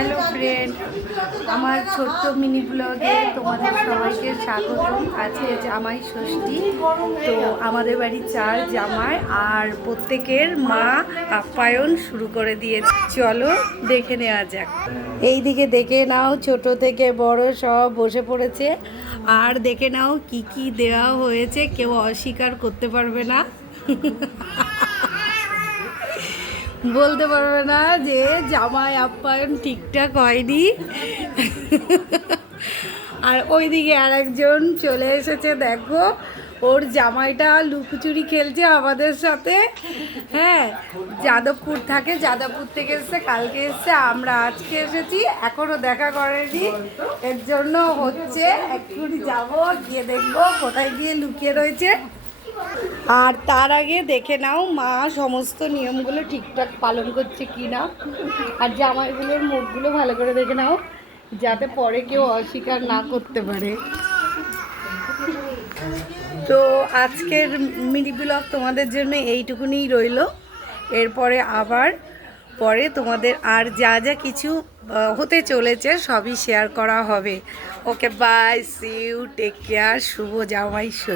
Hello friend, আমার ছোট্ট mini ব্লগে তোমাদের সবাইকে স্বাগত। আজকে জামাই ষষ্ঠী, তো আমাদের বাড়ি 4 জামাই আর প্রত্যেকের মা আপ্যায়ন শুরু করে দিয়েছে। চলো দেখে নেওয়া যাক। এই দিকে দেখে নাও, ছোট থেকে বড় সব বসে পড়েছে। আর দেখে নাও কি কি দেওয়া হয়েছে, কেউ অস্বীকার করতে পারবে না, বলতে পারবে না যে জামাই আপ্যায়ন ঠিকঠাক হয়নি। আর ওইদিকে আর একজন চলে এসেছে, দেখো ওর জামাইটা লুকোচুরি খেলছে আমাদের সাথে। হ্যাঁ, যাদবপুর থাকে, যাদবপুর থেকে এসছে, কালকে এসছে, আমরা আজকে এসেছি, এখনও দেখা করেনি। এর জন্য হচ্ছে এক্ষুনি যাবো, গিয়ে দেখবো কোথায় গিয়ে লুকিয়ে রয়েছে। আর তার আগে দেখে নাও মা সমস্ত নিয়মগুলো ঠিকঠাক পালন করছে কি না। আর জামাইগুলোর মুখগুলো ভালো করে দেখে নাও, যাতে পরে কেউ অস্বীকার না করতে পারে। তো আজকের মিনি ব্লগ তোমাদের জন্য এইটুকুনিই রইল। এরপরে আবার পরে তোমাদের আর যা যা কিছু হতে চলেছে সবই শেয়ার করা হবে। Okay, bye, see you, take care. শুভ জামাই ষষ্ঠী।